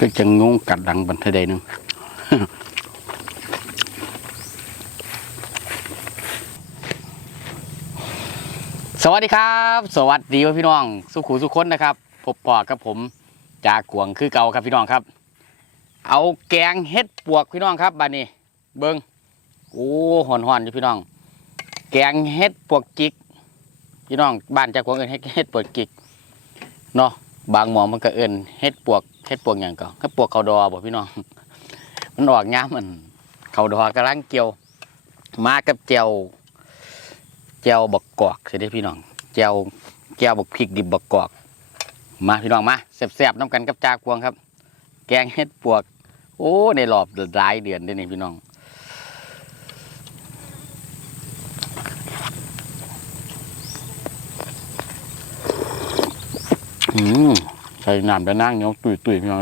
ก็จะงงกัดดังบันเทใดนึงสวัสดีครับ สวัสดีพี่น้อง สุขุสุขคนนะครับพบปอกับผมจากกวงคือเก่าครับพี่น้องครับ เอาแกงเฮ็ดปวกพี่น้องครับบานนี้ เบิงโอ้หอนหอนๆอยู่พี่น้อง แกงเฮ็ดปวกจิก พี่น้องบ้านจากกวงเอินเฮ็ดเฮ็ดปวกจิกเนาะ บางหมองมันก็เอินเฮ็ดปวกเฮ็ดปวกอย่างก็เฮ็ดปวกเขาดอบ่พี่น้อง มันออกย้ำมันเขาดอกำลังเกี่ยว มากับเจียวเจียวบักกอกใช่ไหมพี่น้องเจียวเจียวบักพริกดิบบักกอก มาพี่น้องมาแซ่บๆน้ำกันกับจากวงครับ แกงเฮ็ดปวก โอ้ในรอบหลายเดือนเด้นี่พี่น้องอืม น้ำจะนั่งเนียตุยตุยๆพี่น้อง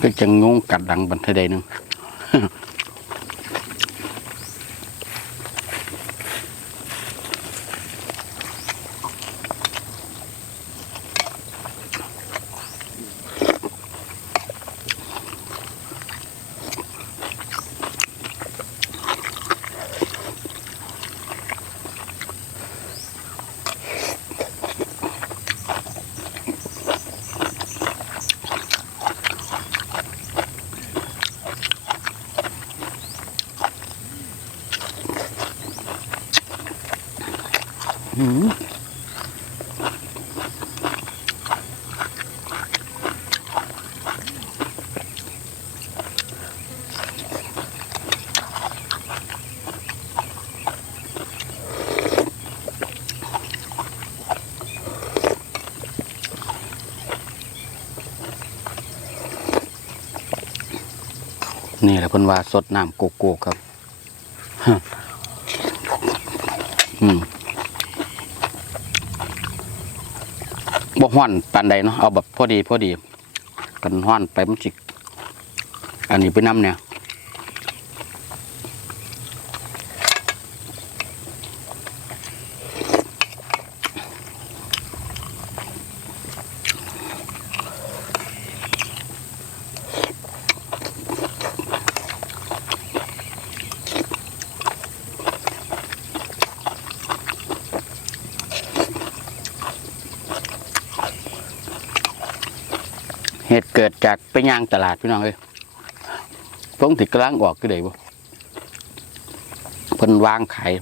ก็จะงงกัดดังบันเทใดนึง นี่แหละเพิ่นว่าสดน้ำโกโก้ครับอืมบ่ห้อนปานใดเนาะเอาแบบพอดีพอดี กันห้อนไปมันสิอันนี้ไปน้ำเนี่ย เหตุเกิดจากไปย่างตลาดพี่น้องเอ้ยฟงติดกระลังออกก็ได้บ่เพิ่นวางขาย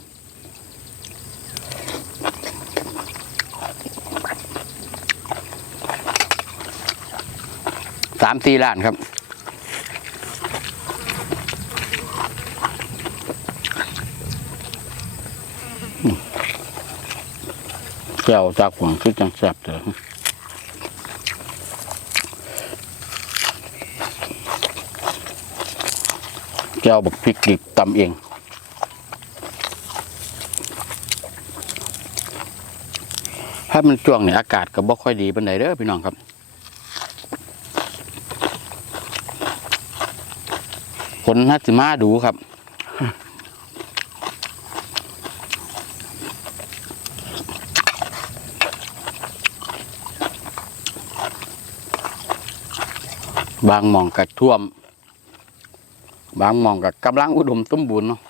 สามสี่ล้านครับแก้วจากหวงคือจังแซ่บเถอะ จะเอาบักพริกดิบตำเอง ถ้ามันจ่วงเนี่ยอากาศก็บ่ค่อยดีปานไดเด้อพี่น้องครับ ผลฮัตสิมาดูครับบางมองกระท่วม บางหมองกับกำลังอุดมสมบูรณ์เนาะ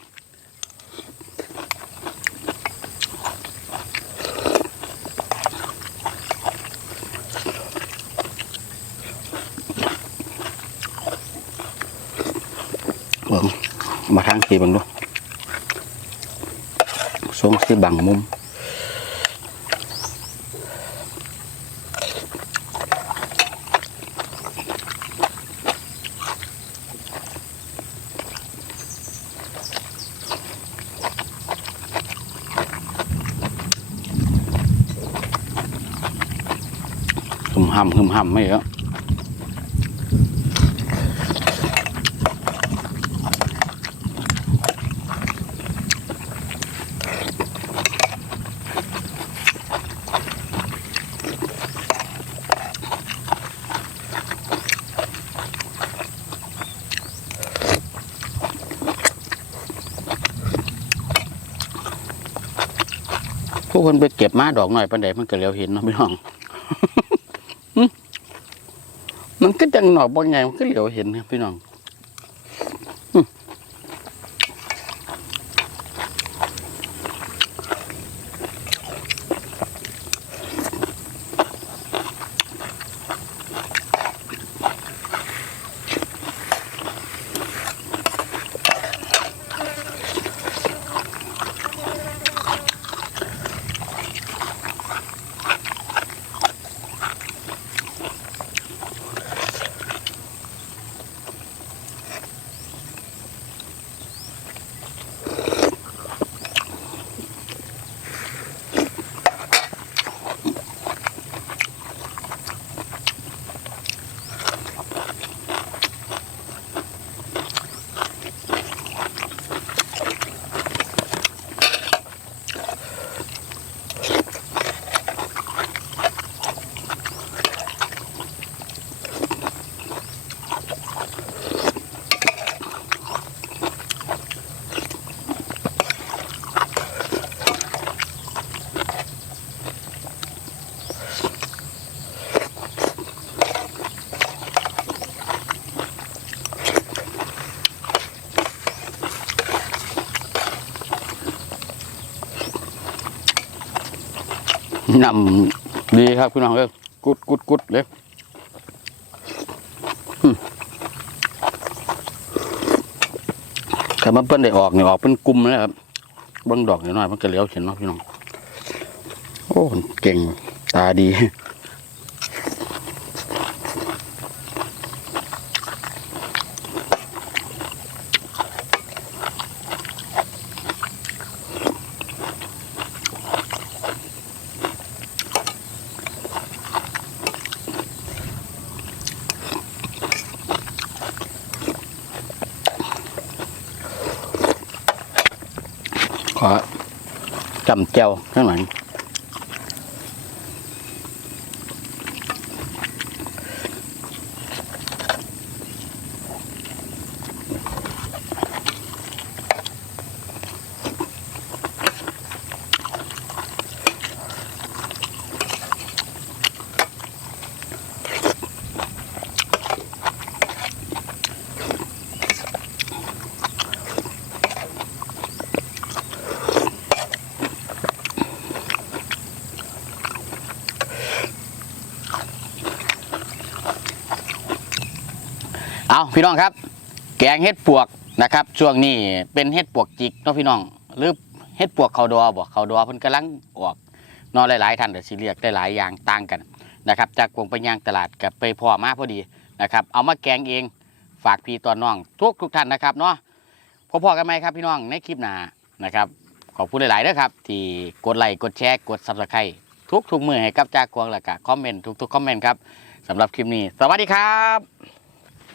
เบิ่งมาทางสีเบังดูทรงสีบังมุม ห้ำหึมห้ำไม่เยอะผู้คนไปเก็บมาดอกหน่อยปันใดมันก็เหลียวเห็นเนาะพี่น้อง มันก็จังหนอกบางไงมันก็เหลียวเห็นครับพี่น้อง นำดีครับพี่น้องเอ้ยกุดกุดกุดเลยอืมแต่มันเพิ่นได้ออกเนี่ยออกเป็นกลุ่มเลยครับบางดอกหน่อยมันก็เหลียวเห็นเนาะพี่น้อง โอ้เก่งตาดี ขอจำเจ้าข้างหลัง เอาพี่น้องครับ แกงเห็ดปวกนะครับ ช่วงนี้เป็นเห็ดปวกจิกเนาะพี่น้องหรือเห็ดปวกเขาดอบ่เขาดอเพิ่นกำลังออกนอหลายๆท่านแต่สิเรียกได้หลายอย่างต่างกันนะครับ จากกวงไปย่างตลาดกับไปพอมาพอดีนะครับ เอามาแกงเองฝากพี่ตอนน้อง ทุกทุกท่านนะครับเนาะพบๆกันไหมครับพี่น้องในคลิปหน้านะครับ ขอบคุณหลายๆเด้อครับ ที่กดไลค์กดแชร์กดซับสไครต์ทุกๆมือให้กับจากกวงและกะคอมเมนต์ทุกๆคอมเมนต์ครับสำหรับคลิปนี้ สวัสดีครับ